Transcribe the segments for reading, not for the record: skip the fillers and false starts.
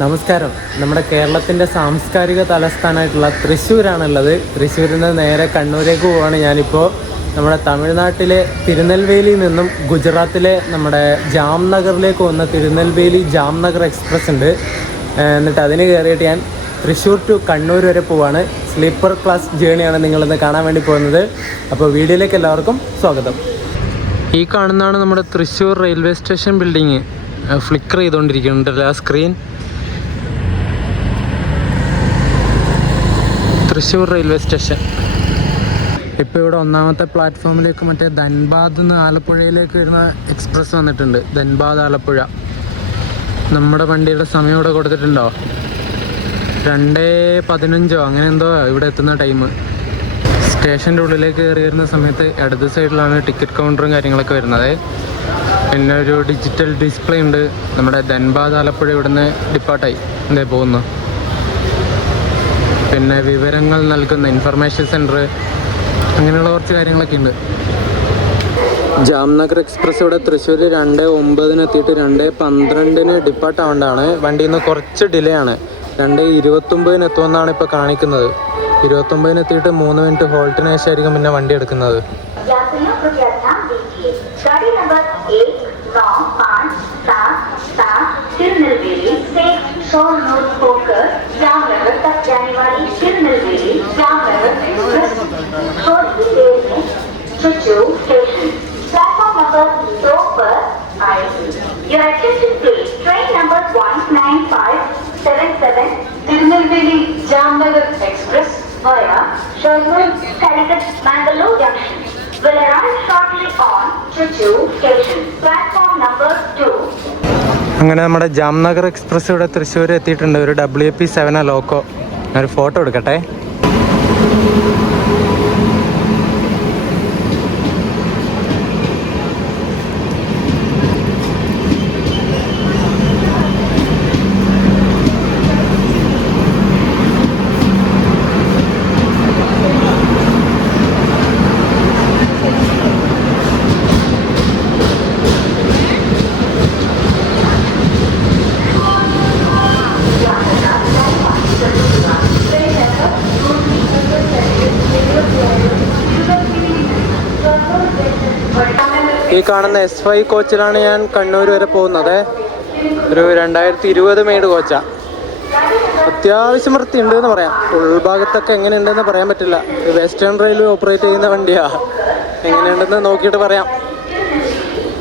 നമസ്കാരം. നമ്മുടെ കേരളത്തിൻ്റെ സാംസ്കാരിക തലസ്ഥാനമായിട്ടുള്ള തൃശ്ശൂരാണുള്ളത്. തൃശ്ശൂരിൽ നിന്ന് നേരെ കണ്ണൂരേക്ക് പോവുകയാണ് ഞാനിപ്പോൾ. നമ്മുടെ തമിഴ്നാട്ടിലെ തിരുനെൽവേലിയിൽ നിന്നും ഗുജറാത്തിലെ നമ്മുടെ ജാംനഗറിലേക്ക് വന്ന തിരുനെൽവേലി ജാംനഗർ എക്സ്പ്രസ് ഉണ്ട്. എന്നിട്ട് അതിന് കയറിയിട്ട് ഞാൻ തൃശ്ശൂർ ടു കണ്ണൂർ വരെ പോവാണ്. സ്ലീപ്പർ ക്ലാസ് ജേണിയാണ് നിങ്ങളിന്ന് കാണാൻ വേണ്ടി പോകുന്നത്. അപ്പോൾ വീഡിയോയിലേക്ക് എല്ലാവർക്കും സ്വാഗതം. ഈ കാണുന്നതാണ് നമ്മുടെ Thrissur railway station building. Flicker ചെയ്തുകൊണ്ടിരിക്കുന്നുണ്ടല്ലോ ആ സ്ക്രീൻ. Thrissur railway station. ഇപ്പോൾ ഇവിടെ ഒന്നാമത്തെ പ്ലാറ്റ്ഫോമിലേക്ക് മറ്റേ ധൻബാദ് നിന്ന് ആലപ്പുഴയിലേക്ക് വരുന്ന എക്സ്പ്രസ് വന്നിട്ടുണ്ട്. ധൻബാദ് ആലപ്പുഴ. നമ്മുടെ വണ്ടിയുടെ സമയം ഇവിടെ കൊടുത്തിട്ടുണ്ടോ? 2:15 അങ്ങനെ എന്തോ ഇവിടെ എത്തുന്ന ടൈം. സ്റ്റേഷൻ്റെ ഉള്ളിലേക്ക് കയറി വരുന്ന സമയത്ത് ഇടത് സൈഡിലാണ് ടിക്കറ്റ് കൗണ്ടറും കാര്യങ്ങളൊക്കെ വരുന്നത്. പിന്നെ ഒരു ഡിജിറ്റൽ ഡിസ്പ്ലേ ഉണ്ട്. നമ്മുടെ ധൻബാദ് ആലപ്പുഴ ഇവിടുന്ന് ഡിപ്പാർട്ടായി എന്തേ പോകുന്നു. പിന്നെ വിവരങ്ങൾ നൽകുന്ന ഇൻഫർമേഷൻ സെൻറ്റർ, അങ്ങനെയുള്ള കുറച്ച് കാര്യങ്ങളൊക്കെ ഉണ്ട്. ജാംനഗർ എക്സ്പ്രസ് ഇവിടെ തൃശ്ശൂർ 2:09 എത്തിയിട്ട് 2:12 ഡിപ്പാർട്ട് ആവേണ്ടതാണ്. വണ്ടിയിൽ നിന്ന് കുറച്ച് ഡിലേ ആണ്. 2:29 എത്തുമെന്നാണ് ഇപ്പോൾ കാണിക്കുന്നത്. 29 എത്തിയിട്ട് 3 മിനിറ്റ് ഹോൾട്ടിന് ശേഷമായിരിക്കും പിന്നെ വണ്ടി എടുക്കുന്നത്. Your attention please. Train number 19577 Tirunelveli Jamnagar Express via Sharjah, Calicut, Mangalore Junction will arrive shortly on Trichy Station. Platform number 2. അങ്ങനെ നമ്മുടെ ജാംനഗർ എക്സ്പ്രസ് ഇവിടെ തൃശ്ശൂർ എത്തിയിട്ടുണ്ട്. ഒരു WP7 ലോക്കോ. ഒരു ഫോട്ടോ എടുക്കട്ടെ. ഈ കാണുന്ന S5 കോച്ചിലാണ് ഞാൻ കണ്ണൂർ വരെ പോകുന്നത്. ഒരു 2020 മെയ്ഡ് കോച്ചാണ്. അത്യാവശ്യം വൃത്തിയുണ്ട് എന്ന് പറയാം. ഉൾഭാഗത്തൊക്കെ എങ്ങനെയുണ്ടെന്ന് പറയാൻ പറ്റില്ല. വെസ്റ്റേൺ റെയിൽവേ ഓപ്പറേറ്റ് ചെയ്യുന്ന വണ്ടിയാണ്. എങ്ങനെയുണ്ടെന്ന് നോക്കിയിട്ട് പറയാം.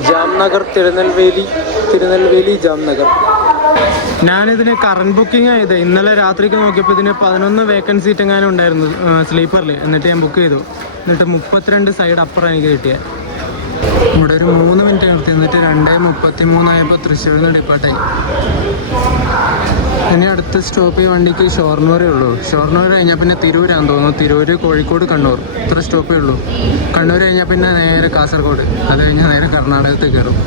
ജാംനഗർ തിരുനെൽവേലി ജാംനഗർ. ഞാനിതിന് കറണ്ട് ബുക്കിംഗ് ചെയ്തത് ഇന്നലെ രാത്രിക്ക് നോക്കിയപ്പോൾ ഇതിന് 11 വേക്കൻസി സീറ്റ് എങ്ങാനും ഉണ്ടായിരുന്നു സ്ലീപ്പറിൽ. എന്നിട്ട് ഞാൻ ബുക്ക് ചെയ്തു. എന്നിട്ട് 32 സൈഡ് അപ്പുറം എനിക്ക് കിട്ടിയത്. ഇവിടെ ഒരു 3 മിനിറ്റ് നിർത്തി. എന്നിട്ട് 2:33 ആയപ്പോൾ തൃശ്ശൂരിൽ നിന്ന് ഡിപ്പാർട്ടായി. ഇനി അടുത്ത സ്റ്റോപ്പ് ഈ വണ്ടിക്ക് ഷൊർണൂരേ ഉള്ളൂ. ഷൊർണൂർ കഴിഞ്ഞാൽ പിന്നെ തിരൂരാന്ന് തോന്നുന്നു. തിരൂർ, കോഴിക്കോട്, കണ്ണൂർ, ഇത്ര സ്റ്റോപ്പേ ഉള്ളൂ. കണ്ണൂർ കഴിഞ്ഞാൽ പിന്നെ നേരെ കാസർഗോഡ്. അത് കഴിഞ്ഞാൽ നേരെ കർണാടകത്തിൽ കയറും.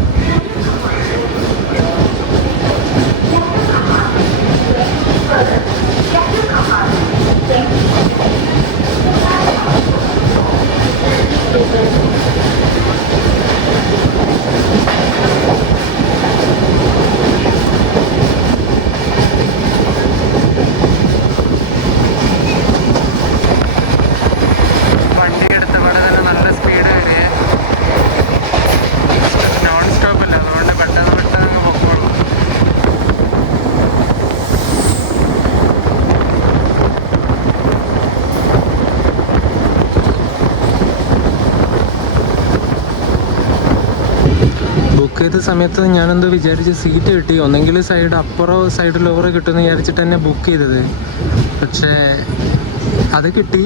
ബുക്ക് ചെയ്ത സമയത്ത് ഞാനെന്തോ വിചാരിച്ച് സീറ്റ് കിട്ടി. ഒന്നെങ്കിൽ സൈഡ് അപ്പറോ സൈഡ് ലോവറോ കിട്ടുമെന്ന് വിചാരിച്ചിട്ട് തന്നെ ബുക്ക് ചെയ്തത്. പക്ഷേ അത് കിട്ടി.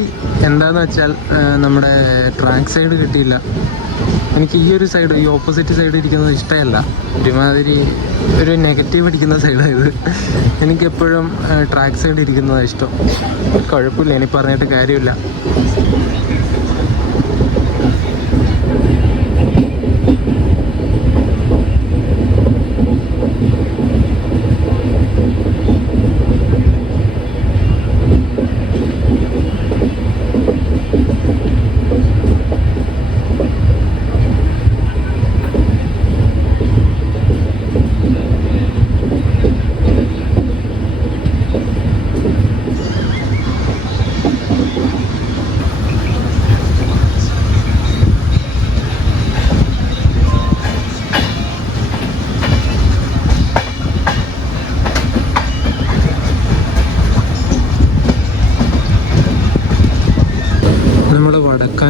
എന്താന്ന് വെച്ചാൽ നമ്മുടെ ട്രാക്ക് സൈഡ് കിട്ടിയില്ല. എനിക്ക് ഈ ഒരു സൈഡ്, ഈ ഓപ്പോസിറ്റ് സൈഡ് ഇരിക്കുന്നത് ഇഷ്ടമല്ല. ഒരുമാതിരി ഒരു നെഗറ്റീവ് അടിക്കുന്ന സൈഡായത്. എനിക്കെപ്പോഴും ട്രാക്ക് സൈഡ് ഇരിക്കുന്നതാണ് ഇഷ്ടം. കുഴപ്പമില്ല, ഇനി പറഞ്ഞിട്ട് കാര്യമില്ല.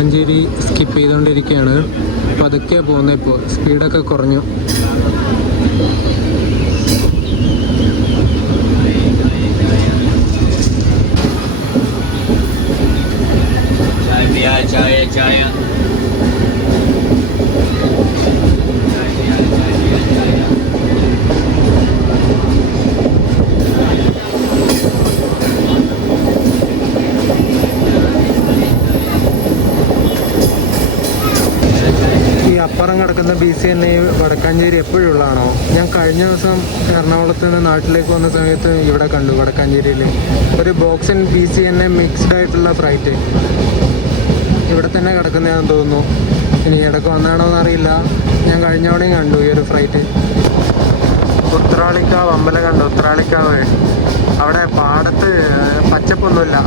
വടക്കാഞ്ചേരി സ്കിപ്പ് ചെയ്തുകൊണ്ടിരിക്കുകയാണ്. പതുക്കെ പോകുന്നത്, ഇപ്പോൾ സ്പീഡൊക്കെ കുറഞ്ഞു. ചായ ഈ അപ്പുറം കിടക്കുന്ന BCNA വടക്കാഞ്ചേരി എപ്പോഴും ഉള്ളതാണോ? ഞാൻ കഴിഞ്ഞ ദിവസം എറണാകുളത്ത് നിന്ന് നാട്ടിലേക്ക് വന്ന സമയത്ത് ഇവിടെ കണ്ടു, വടക്കാഞ്ചേരിയിൽ ഒരു ബോക്സ് ആൻഡ് BCNA മിക്സ്ഡ് ആയിട്ടുള്ള ഫ്രൈറ്റ് ഇവിടെ തന്നെ കിടക്കുന്നതാണെന്ന് തോന്നുന്നു. ഇനി ഇടയ്ക്ക് വന്നാണോ എന്നറിയില്ല. ഞാൻ കഴിഞ്ഞ തവണയും കണ്ടു ഈ ഒരു ഫ്രൈറ്റ്. ഉത്രാളിക്കാവ് അമ്പലം കണ്ടു. ഉത്രാളിക്കാവ് അവിടെ പാടത്ത് പച്ചപ്പൊന്നുമില്ല.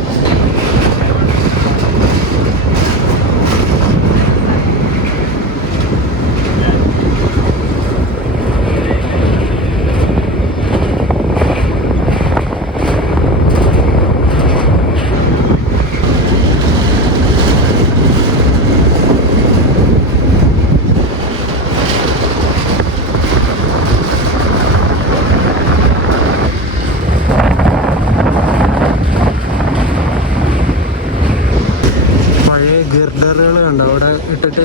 ഗിർഡറുകൾ കണ്ടോ അവിടെ ഇട്ടിട്ട്?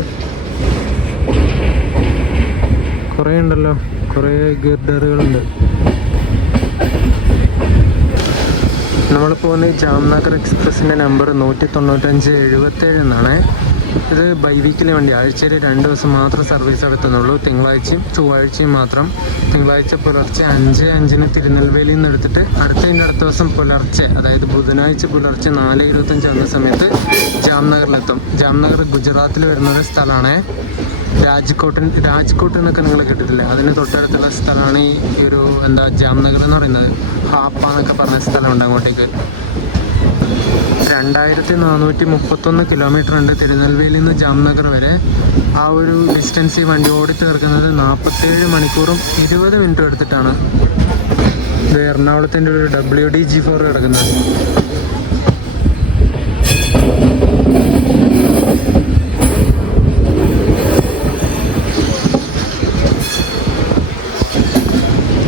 കുറേ ഉണ്ടല്ലോ, കുറേ ഗിർഡറുകളുണ്ട്. നമ്മൾ പോകുന്നത് ജാംനഗർ എക്സ്പ്രസിൻ്റെ നമ്പർ 19577 എന്നാണ്. ഇത് ബൈ വീക്കിലി വണ്ടി, ആഴ്ചയിൽ 2 ദിവസം മാത്രം സർവീസ് നടത്തുന്നുള്ളൂ. തിങ്കളാഴ്ചയും ചൊവ്വാഴ്ചയും മാത്രം. തിങ്കളാഴ്ച പുലർച്ചെ 5:05 തിരുനെൽവേലിയിൽ നിന്ന് എടുത്തിട്ട് അടുത്ത ദിവസം പുലർച്ചെ, അതായത് ബുധനാഴ്ച പുലർച്ചെ 4:25 ആകുന്ന സമയത്ത് ജാംനഗറിലെത്തും. ജാംനഗർ ഗുജറാത്തിൽ വരുന്നൊരു സ്ഥലമാണ്. രാജ്കോട്ട് എന്നൊക്കെ നിങ്ങൾ കേട്ടിട്ടില്ലേ? അതിന് തൊട്ടടുത്തുള്ള സ്ഥലമാണ് ഈ ഒരു ജാംനഗർ എന്ന് പറയുന്നത്. ഹാപ്പ എന്നൊക്കെ പറഞ്ഞ സ്ഥലമുണ്ട് അങ്ങോട്ടേക്ക്. 2431 കിലോമീറ്റർ ഉണ്ട് തിരുനെൽവേലിയിൽ നിന്ന് ജാംനഗർ വരെ. ആ ഒരു ഡിസ്റ്റൻസ് ഈ വണ്ടി ഓടി തീർക്കുന്നത് 47 മണിക്കൂറും 20 മിനിറ്റും എടുത്തിട്ടാണ്. ഇത് എറണാകുളത്തിൻ്റെ ഒരു WDG4 കിടക്കുന്നത്.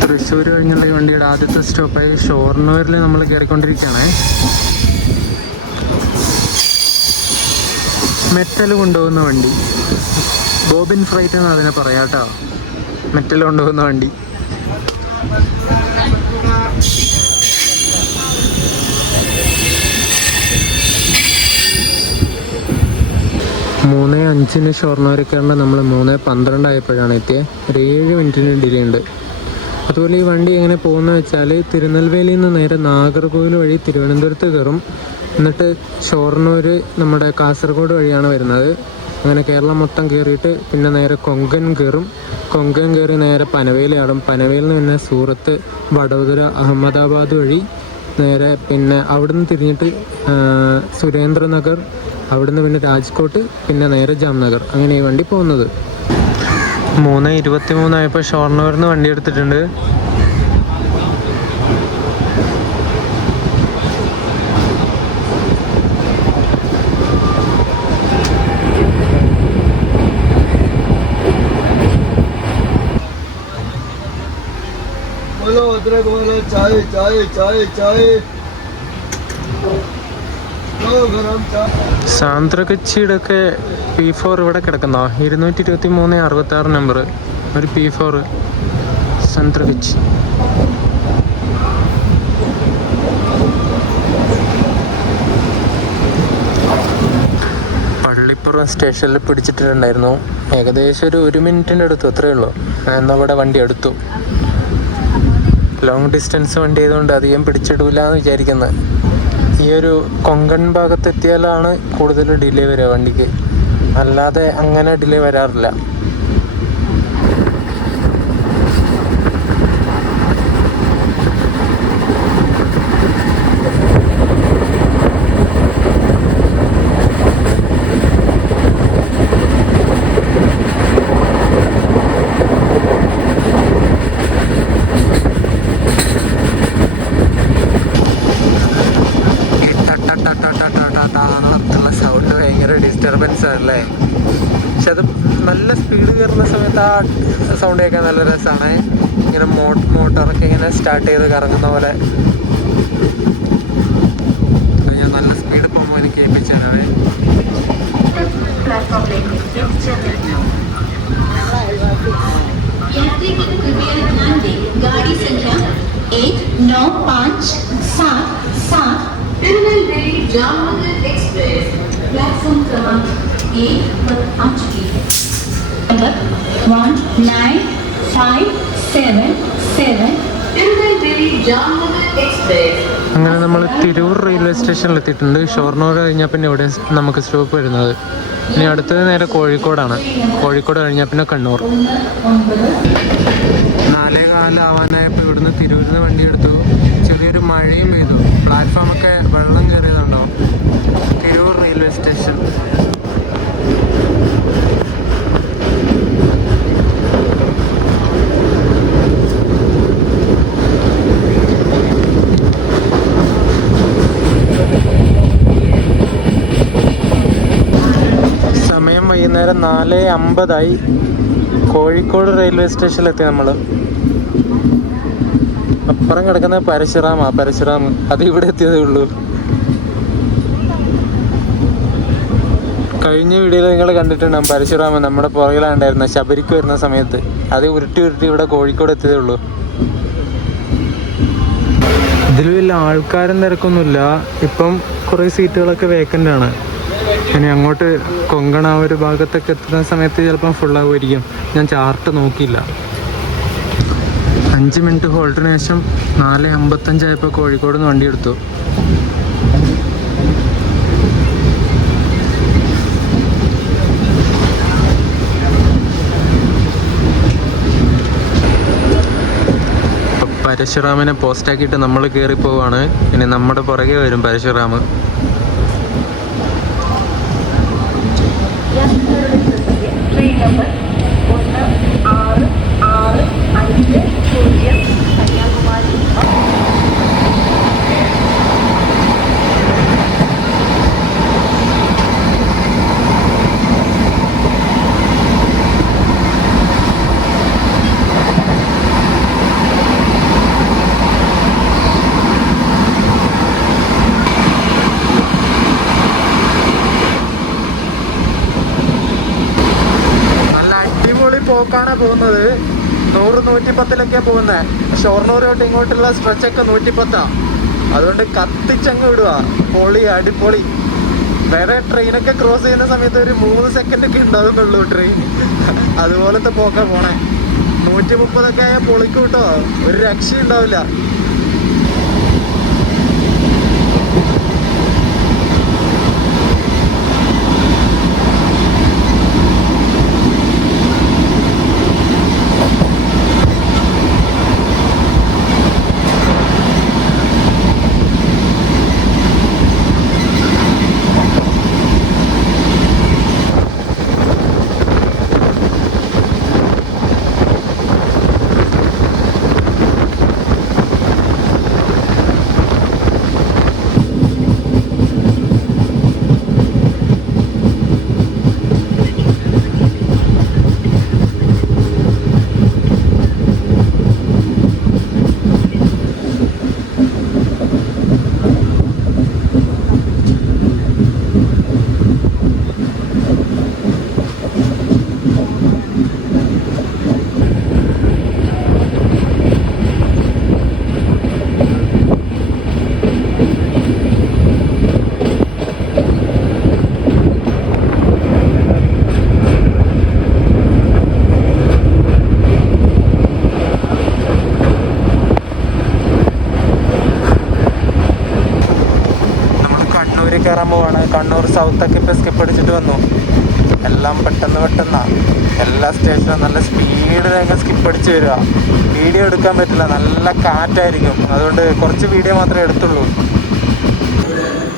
തൃശ്ശൂർ കഴിഞ്ഞുള്ള ഈ വണ്ടിയുടെ ആദ്യത്തെ സ്റ്റോപ്പായി ഷൊർണൂരിൽ നമ്മൾ കയറിക്കൊണ്ടിരിക്കുകയാണ്. മെറ്റൽ കൊണ്ടുപോകുന്ന വണ്ടി, ബോബിൻ ഫ്രൈറ്റ് എന്ന് അതിനെ പറയാം കേട്ടോ. മെറ്റൽ കൊണ്ടുപോകുന്ന വണ്ടി. മൂന്ന് 5 ഷൊർണൂർ കയറേണ്ട നമ്മൾ 3:12 ആയപ്പോഴാണ് എത്തിയത്. ഒരു 7 മിനിറ്റിന് ഡിലേ ഉണ്ട്. അതുപോലെ ഈ വണ്ടി എങ്ങനെ പോകുന്നത് വെച്ചാൽ തിരുനെൽവേലിയിൽ നിന്ന് നേരെ നാഗർകോവിൽ വഴി തിരുവനന്തപുരത്ത് കയറും. എന്നിട്ട് ഷൊർണൂർ നമ്മുടെ കാസർഗോഡ് വഴിയാണ് വരുന്നത്. അങ്ങനെ കേരളം മൊത്തം കയറിയിട്ട് പിന്നെ നേരെ കൊങ്കൺ കയറും. കൊങ്കൺ കയറി നേരെ പനവേലാടും. പനവേലിൽ നിന്ന് പിന്നെ സൂറത്ത്, വഡോദര, അഹമ്മദാബാദ് വഴി നേരെ പിന്നെ അവിടുന്ന് തിരിഞ്ഞിട്ട് സുരേന്ദ്രനഗർ, അവിടുന്ന് പിന്നെ രാജ്കോട്ട്, പിന്നെ നേരെ ജാംനഗർ. അങ്ങനെ ഈ വണ്ടി പോകുന്നത്. 3:23 ആയപ്പോൾ ഷൊർണൂരിൽ നിന്ന് വണ്ടി എടുത്തിട്ടുണ്ട്. സാന്ത്രകച്ചിയുടെ ഒക്കെ P4 ഇവിടെ കിടക്കുന്ന 223-66 നമ്പർ ഒരു P4 സാന്ത്രകച്ചി. പള്ളിപ്പുറം സ്റ്റേഷനിൽ പിടിച്ചിട്ടുണ്ടായിരുന്നു. ഏകദേശം ഒരു 1 മിനിറ്റിൻ്റെ അടുത്തു, അത്രയേ ഉള്ളൂ. എന്നാൽ ഇവിടെ വണ്ടി എടുത്തു. ലോങ് ഡിസ്റ്റൻസ് വണ്ടി ആയതുകൊണ്ട് അധികം പിടിച്ചിടില്ല എന്ന് വിചാരിക്കുന്നത്. ഈ ഒരു കൊങ്കൺ ഭാഗത്തെത്തിയാലാണ് കൂടുതൽ ഡിലേ വരിക വണ്ടിക്ക്, അല്ലാതെ അങ്ങനെ ഡിലേ വരാറില്ല. സൗണ്ട് ഭയങ്കര ഡിസ്റ്റർബൻസ് രസമല്ലേ. പക്ഷെ അത് നല്ല സ്പീഡ് കയറുന്ന സമയത്ത് ആ സൗണ്ട് കേൾക്കാൻ നല്ല രസമാണ്. ഇങ്ങനെ മോട്ടറൊക്കെ ഇങ്ങനെ സ്റ്റാർട്ട് ചെയ്ത് കറങ്ങുന്ന പോലെ. ഞാൻ നല്ല സ്പീഡ് പോകുമ്പോൾ എനിക്ക് കേൾപ്പിച്ചാണ്. गाड़ी संख्या 1957 तिरुनेलवेली जामनगर एक्सप्रेस प्लेटफॉर्म क्रमांक 1 पर आ चुकी है. Number 1957 Tirunelveli Jamnagar express. അങ്ങനെ നമ്മൾ തിരൂർ റെയിൽവേ സ്റ്റേഷനിൽ എത്തിയിട്ടുണ്ട്. ഷൊർണൂർ കഴിഞ്ഞാൽ പിന്നെ ഇവിടെ നമുക്ക് സ്റ്റോപ്പ് വരുന്നത്. ഇനി അടുത്തത് നേരെ കോഴിക്കോടാണ്. കോഴിക്കോട് കഴിഞ്ഞാൽ പിന്നെ കണ്ണൂർ. 4:15 ആവാനായപ്പോൾ ഇവിടുന്ന് തിരൂരിൽ നിന്ന് വണ്ടി എടുത്തു. ചെറിയൊരു മഴയും പെയ്തു. പ്ലാറ്റ്ഫോമൊക്കെ വെള്ളം കയറിയതുണ്ടോ. Tirur railway station. സമയം വൈകുന്നേരം 4:50 കോഴിക്കോട് റെയിൽവേ സ്റ്റേഷനിലെത്തി നമ്മൾ. അപ്പുറം കിടക്കുന്നത് പരശുറാം. അത് ഇവിടെ എത്തിയതേ ഉള്ളൂ. കഴിഞ്ഞ വീഡിയോയിൽ നിങ്ങൾ കണ്ടിട്ടുണ്ടാകും പരശുറാം നമ്മുടെ പുറകിലാണ്ടായിരുന്ന ശബരിക്ക് വരുന്ന സമയത്ത്. അത് ഉരുട്ടി ഇവിടെ കോഴിക്കോട് എത്തിയതേ ഉള്ളൂ. ഇതിൽ വലിയ ആൾക്കാരും തിരക്കൊന്നുമില്ല. ഇപ്പം കുറേ സീറ്റുകളൊക്കെ വേക്കൻ്റ് ആണ്. ഇനി അങ്ങോട്ട് കൊങ്കണ ആ ഒരു ഭാഗത്തൊക്കെ എത്തുന്ന സമയത്ത് ചിലപ്പം ഫുള്ളാകുമായിരിക്കും. ഞാൻ ചാർട്ട് നോക്കിയില്ല. 5 മിനിറ്റ് ഹോൾഡിന് ശേഷം 4:55 ആയപ്പോൾ കോഴിക്കോട് നിന്ന് വണ്ടി എടുത്തു. പരശുറാമിനെ പോസ്റ്റാക്കിയിട്ട് നമ്മൾ കയറി പോവാണ്. ഇനി നമ്മുടെ പുറകെ വരും പരശുറാം. Train number 1665 Kanyakumari. പോക്കാണ് പോകുന്നത്. 100-110 പോകുന്നത്. ഷൊർണൂർ തൊട്ട് ഇങ്ങോട്ടുള്ള സ്ട്രെച്ചൊക്കെ 110. അതുകൊണ്ട് കത്തിച്ചങ്ങ് വിടുക. അടിപൊളി. വേറെ ട്രെയിനൊക്കെ ക്രോസ് ചെയ്യുന്ന സമയത്ത് ഒരു 3 സെക്കൻഡൊക്കെ ഉണ്ടാകുന്നുള്ളൂ ട്രെയിൻ. അതുപോലത്തെ പോക്കാ പോണേ. 130 ആയാൽ പൊളിക്കും കേട്ടോ. ഒരു രക്ഷയും ഉണ്ടാവില്ല. കയറാൻ പോവാണ്. കണ്ണൂർ സൗത്തൊക്കെ ഇപ്പോൾ സ്കിപ്പ് അടിച്ചിട്ട് വന്നു. എല്ലാം പെട്ടെന്ന് എല്ലാ സ്റ്റേഷനും നല്ല സ്പീഡിലൊക്കെ സ്കിപ്പ് അടിച്ച് വരിക. വീഡിയോ എടുക്കാൻ പറ്റില്ല, നല്ല കാറ്റായിരിക്കും. അതുകൊണ്ട് കുറച്ച് വീഡിയോ മാത്രമേ എടുത്തുള്ളൂ.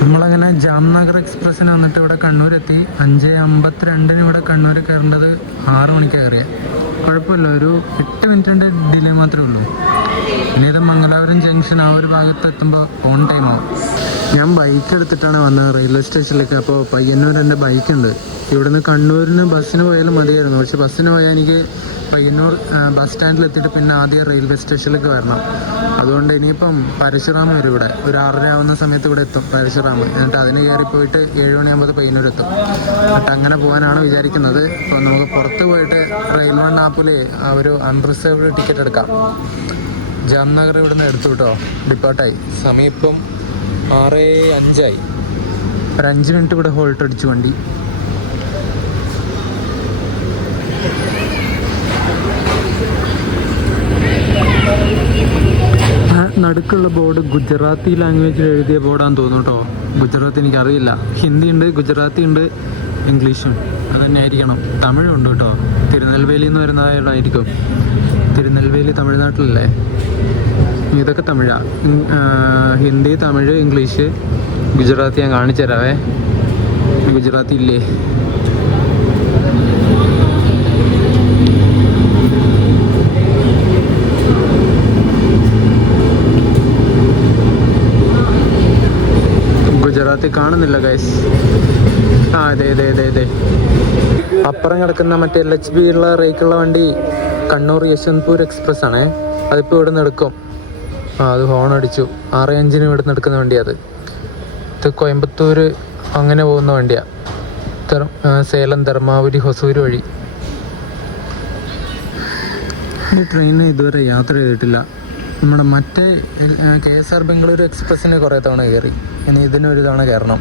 നമ്മളങ്ങനെ ജാംനഗർ എക്സ്പ്രസ്സിന് വന്നിട്ട് ഇവിടെ കണ്ണൂരെത്തി. 5:52 ഇവിടെ കണ്ണൂർ കയറേണ്ടത് 6 മണിക്ക് കയറിയത്. കുഴപ്പമില്ല, ഒരു 8 മിനിറ്റിൻ്റെ ഡിലേ മാത്രമേ ഉള്ളൂ. പിന്നീട് മംഗലാപുരം ജംഗ്ഷൻ ആ ഒരു ഭാഗത്ത് എത്തുമ്പോൾ ഓൺ ടൈം ആവും. ഞാൻ ബൈക്ക് എടുത്തിട്ടാണ് വന്നത് റെയിൽവേ സ്റ്റേഷനിലേക്ക്. അപ്പോൾ പയ്യന്നൂർ എൻ്റെ ബൈക്കുണ്ട്. ഇവിടുന്ന് കണ്ണൂരിന് ബസ്സിന് പോയാലും മതിയായിരുന്നു, പക്ഷെ ബസ്സിന് പോയാൽ എനിക്ക് പയ്യന്നൂർ ബസ് സ്റ്റാൻഡിലെത്തിയിട്ട് പിന്നെ ആദ്യം റെയിൽവേ സ്റ്റേഷനിലേക്ക് വരണം. അതുകൊണ്ട് ഇനിയിപ്പം പരശുറാം വരും. ഇവിടെ ഒരു 6:30 ആവുന്ന സമയത്ത് ഇവിടെ എത്തും പരശുറാം. എന്നിട്ട് അതിന് കയറിപ്പോയിട്ട് 7 മണിയാകുമ്പോൾ പയ്യന്നൂർ എത്തും. എന്നിട്ട് അങ്ങനെ പോകാനാണ് വിചാരിക്കുന്നത്. അപ്പോൾ നമുക്ക് പുറത്ത് പോയിട്ട് റെയിൽവേ ആപ്പിൽ ഒരു അൺറിസർവ്ഡ് ടിക്കറ്റ് എടുക്കാം. ജാംനഗർ ഇവിടുന്ന് എടുത്തു കേട്ടോ, ഡിപ്പാർട്ടായി. സമയം ഇപ്പം 6:05. ഒരു 5 മിനിറ്റ് ഇവിടെ ഹോൾട്ട് അടിച്ചു വണ്ടി. നടുക്കുള്ള ബോർഡ് ഗുജറാത്തി ലാംഗ്വേജിൽ എഴുതിയ ബോർഡാന്ന് തോന്നുന്നു കേട്ടോ. ഗുജറാത്തി എനിക്കറിയില്ല. ഹിന്ദി ഉണ്ട്, ഗുജറാത്തി ഉണ്ട്, ഇംഗ്ലീഷും അത് തന്നെ ആയിരിക്കണം. തമിഴുണ്ട് കേട്ടോ. തിരുനെൽവേലി എന്ന് വരുന്നതായിരിക്കും. തിരുനെൽവേലി തമിഴ്നാട്ടിലല്ലേ? ഇതൊക്കെ തമിഴാ. ഹിന്ദി, തമിഴ്, ഇംഗ്ലീഷ്, ഗുജറാത്തി ഞാൻ കാണിച്ചു തരാവേ. ഗുജറാത്തി ഇല്ലേ? ഗുജറാത്തി കാണുന്നില്ല ഗൈസ്. ആ അതെ അതെ അതെ അതെ. അപ്പുറം കിടക്കുന്ന മറ്റേ LHB ഉള്ള റേക്കുള്ള വണ്ടി കണ്ണൂർ യശ്വന്ത്പൂർ എക്സ്പ്രസ് ആണേ. അതിപ്പോൾ ഇവിടെ നിന്ന് എടുക്കും. അത് ഹോൺ അടിച്ചു. 6:05 ഇവിടെ നിന്ന് എടുക്കുന്ന വണ്ടിയാണ് അത്. ഇത് കോയമ്പത്തൂർ അങ്ങനെ പോകുന്ന വണ്ടിയാണ്. സേലം, ധർമാപുരി, ഹൊസൂർ വഴി. ഈ ട്രെയിനിന് ഇതുവരെ യാത്ര ചെയ്തിട്ടില്ല. നമ്മുടെ മറ്റേ KSR ബംഗളൂരു എക്സ്പ്രസ്സിന് കുറേ തവണ കയറി. ഇനി ഇതിനൊരു തവണ കയറണം.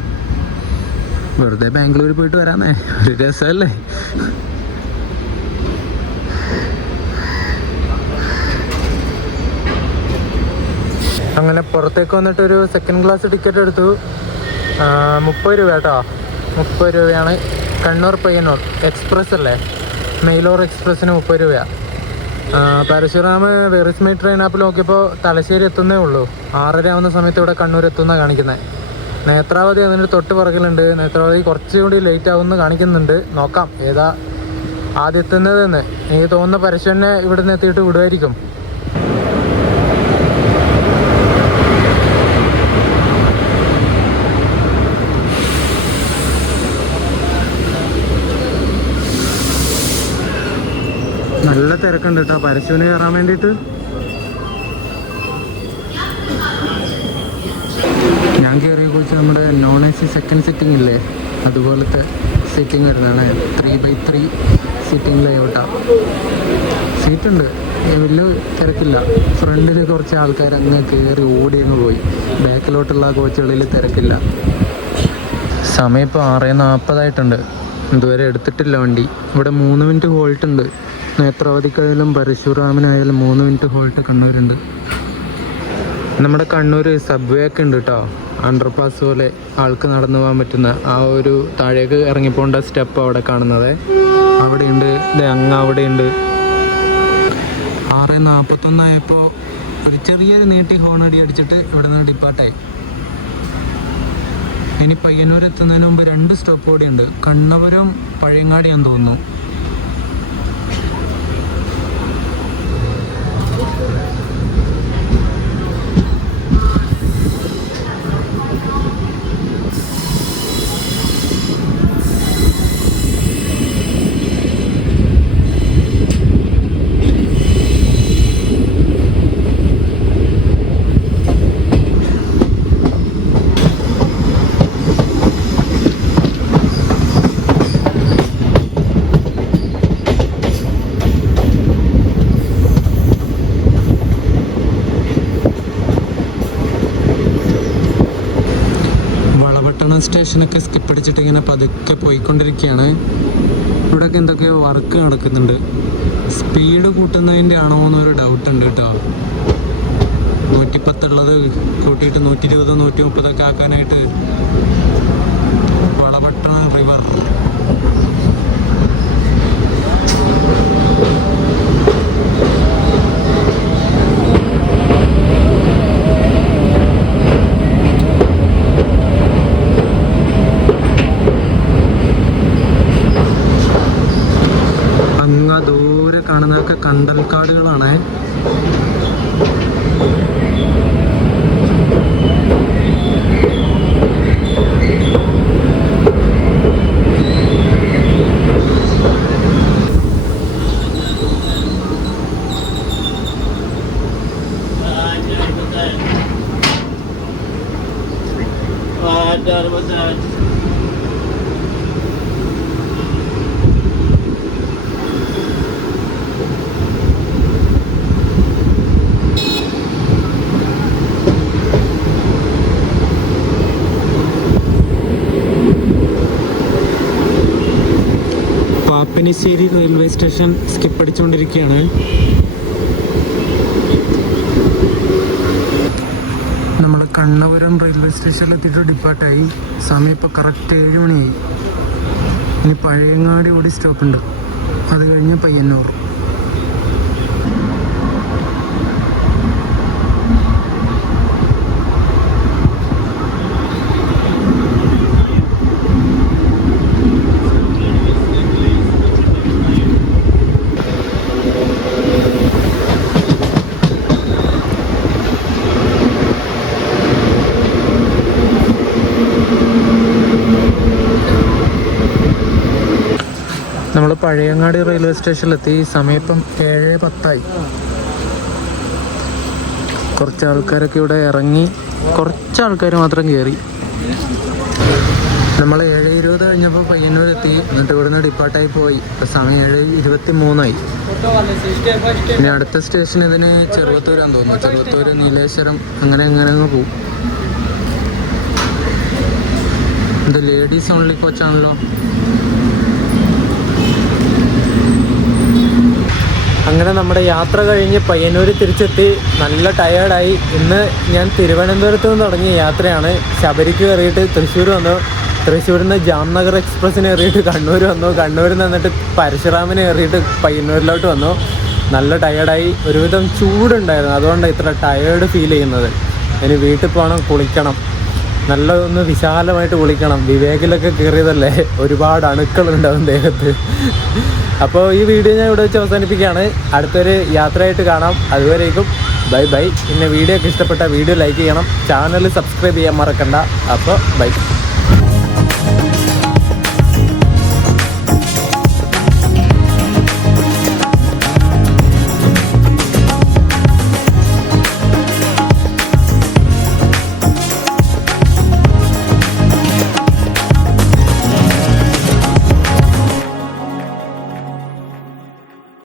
വെറുതെ ബാംഗ്ലൂർ പോയിട്ട് വരാന്നേ, ഒരു രസമല്ലേ? അങ്ങനെ പുറത്തേക്ക് വന്നിട്ടൊരു സെക്കൻഡ് ക്ലാസ് ടിക്കറ്റ് എടുത്തു. 30 രൂപ കേട്ടോ. 30 രൂപയാണ്. കണ്ണൂർ പയ്യന്നൂർ എക്സ്പ്രസ് അല്ലേ, മെയിലോർ എക്സ്പ്രസ്സിന് 30 രൂപയാണ്. പരശുറാം വെറിസ് മൈ ട്രെയിൻ ആപ്പിൽ നോക്കിയപ്പോൾ തലശ്ശേരി എത്തുന്നേ ഉള്ളൂ. 6:30 ആവുന്ന സമയത്ത് ഇവിടെ കണ്ണൂർ എത്തുന്ന കാണിക്കുന്നത്. നേത്രാവതി അതിന് തൊട്ട് പുറകിലുണ്ട്. നേത്രാവതി കുറച്ചുകൂടി ലേറ്റ് ആവുമെന്ന് കാണിക്കുന്നുണ്ട്. നോക്കാം ഏതാ ആദ്യം എത്തുന്നതെന്ന്. എനിക്ക് തോന്നുന്ന പരശുവിനെ ഇവിടെ നിന്ന് എത്തിയിട്ട് വിടുമായിരിക്കും. നല്ല തിരക്കുണ്ട് കേട്ടോ പരശുവിന് കയറാൻ വേണ്ടിയിട്ട്. ഞാൻ കയറിയ കോച്ച് നമ്മുടെ നോൺ AC സെക്കൻഡ് സിറ്റിംഗ് ഇല്ലേ, അതുപോലത്തെ സിറ്റിംഗ് വരുന്നതാണ്. 3x3 sitting ലേഔട്ടാണ്. സീറ്റുണ്ട്, വലിയ തിരക്കില്ല. ഫ്രണ്ടിൽ കുറച്ച് ആൾക്കാർ അങ്ങ് കയറി ഓടി അങ്ങ് പോയി. ബാക്കിലോട്ടുള്ള കോച്ചുകളിൽ തിരക്കില്ല. സമയം ഇപ്പോൾ 6:40 ഇതുവരെ എടുത്തിട്ടില്ല വണ്ടി. ഇവിടെ 3 മിനിറ്റ് ഹോൾട്ട് ഉണ്ട്. നേത്രാവതിക്കായാലും പരശുറാമിനായാലും 3 മിനിറ്റ് ഹോൾട്ട് കണ്ണൂരുണ്ട്. നമ്മുടെ കണ്ണൂർ സബ്വേ ഒക്കെ ഉണ്ട് കേട്ടോ. അണ്ടർപാസ് പോലെ ആൾക്ക് നടന്നു പോകാൻ പറ്റുന്ന ആ ഒരു താഴേക്ക് ഇറങ്ങിപ്പോണ്ട സ്റ്റെപ്പ് അവിടെ കാണുന്നത് അവിടെയുണ്ട്. അങ്ങ് അവിടെയുണ്ട്. 6:41 ആയപ്പോൾ ഒരു ചെറിയൊരു നീട്ടി ഹോണടി അടിച്ചിട്ട് ഇവിടെ നിന്ന് ഡിപ്പാർട്ടായി. ഇനി പയ്യന്നൂർ എത്തുന്നതിന് മുമ്പ് 2 സ്റ്റോപ്പ് കൂടി ഉണ്ട്. കണ്ണപുരം, പഴയങ്ങാടിയാന്ന് തോന്നുന്നു. സ്റ്റേഷനൊക്കെ സ്കിപ്പ് അടിച്ചിട്ട് ഇങ്ങനെ പതുക്കെ പോയിക്കൊണ്ടിരിക്കുകയാണ്. ഇവിടെയൊക്കെ എന്തൊക്കെയോ വർക്ക് നടക്കുന്നുണ്ട്. സ്പീഡ് കൂട്ടുന്നതിൻ്റെ ആണോ എന്നൊരു ഡൗട്ട് ഉണ്ട് കേട്ടോ. 110 ഉള്ളത് കൂട്ടിയിട്ട് 120, 130 ആക്കാനായിട്ട്. വളപട്ടണം റിവർ. ദൂരെ കാണുന്ന പാപ്പനശ്ശേരി റെയിൽവേ സ്റ്റേഷൻ സ്കിപ്പ് അടിച്ചുകൊണ്ടിരിക്കുകയാണ്. നമ്മൾ കണ്ണപുരം റെയിൽവേ സ്റ്റേഷനിൽ എത്തിയിട്ട് ഡിപ്പാർട്ടായി. സമയം ഇപ്പോൾ കറക്റ്റ് 7 മണിയായി. ഇനി പഴയങ്ങാടി കൂടി സ്റ്റോപ്പുണ്ട്, അത് കഴിഞ്ഞ് പയ്യന്നൂർ. നമ്മൾ പഴയങ്ങാടി റെയിൽവേ സ്റ്റേഷനിലെത്തി. സമയം ഇപ്പം 7:10. കുറച്ച് ആൾക്കാരൊക്കെ ഇവിടെ ഇറങ്ങി, കുറച്ച് ആൾക്കാർ മാത്രം കയറി. നമ്മൾ 7:20 കഴിഞ്ഞപ്പോൾ പയ്യന്നൂരെത്തി. എന്നിട്ട് ഇവിടുന്ന് ഡിപ്പാർട്ടായി പോയി. ഇപ്പം സമയം 7:23. ഇനി അടുത്ത സ്റ്റേഷൻ ഇതിന് ചെറുവത്തൂരാന്ന് തോന്നുന്നു. ചെറുവത്തൂർ, നീലേശ്വരം, അങ്ങനെ അങ്ങ് പോകും. ഇത് ലേഡീസ് ഓൺലി കോച്ചാണല്ലോ. അങ്ങനെ നമ്മുടെ യാത്ര കഴിഞ്ഞ് പയ്യന്നൂർ തിരിച്ചെത്തി. നല്ല ടയേർഡായി. ഇന്ന് ഞാൻ തിരുവനന്തപുരത്ത് നിന്ന് തുടങ്ങിയ യാത്രയാണ്. ശബരിക്ക് കയറിയിട്ട് തൃശ്ശൂർ വന്നു. തൃശ്ശൂരിൽ നിന്ന് ജാംനഗർ എക്സ്പ്രസ്സിന് കയറിയിട്ട് കണ്ണൂർ വന്നു. കണ്ണൂരിൽ നിന്ന് എന്നിട്ട് പരശുറാമിന് കയറിയിട്ട് പയ്യന്നൂരിലോട്ട് വന്നു. നല്ല ടയേർഡായി. ഒരുവിധം ചൂടുണ്ടായിരുന്നു, അതുകൊണ്ടാണ് ഇത്ര ടയേർഡ് ഫീൽ ചെയ്യുന്നത്. ഇനി വീട്ടിൽ പോകണം, കുളിക്കണം. നല്ല ഒന്ന് വിശാലമായിട്ട് കുളിക്കണം. വിവേകിലൊക്കെ കയറിയതല്ലേ, ഒരുപാട് അണുക്കളുണ്ടാവും ദേഹത്ത്. അപ്പോൾ ഈ വീഡിയോ ഞാൻ ഇവിടെ വെച്ച് അവസാനിപ്പിക്കുകയാണ്. അടുത്തൊരു യാത്രയായിട്ട് കാണാം. അതുവരേക്കും ബൈ ബൈ. പിന്നെ വീഡിയോ ഒക്കെ ഇഷ്ടപ്പെട്ട വീഡിയോ ലൈക്ക് ചെയ്യണം, ചാനൽ സബ്സ്ക്രൈബ് ചെയ്യാൻ മറക്കണ്ട. അപ്പോൾ ബൈ.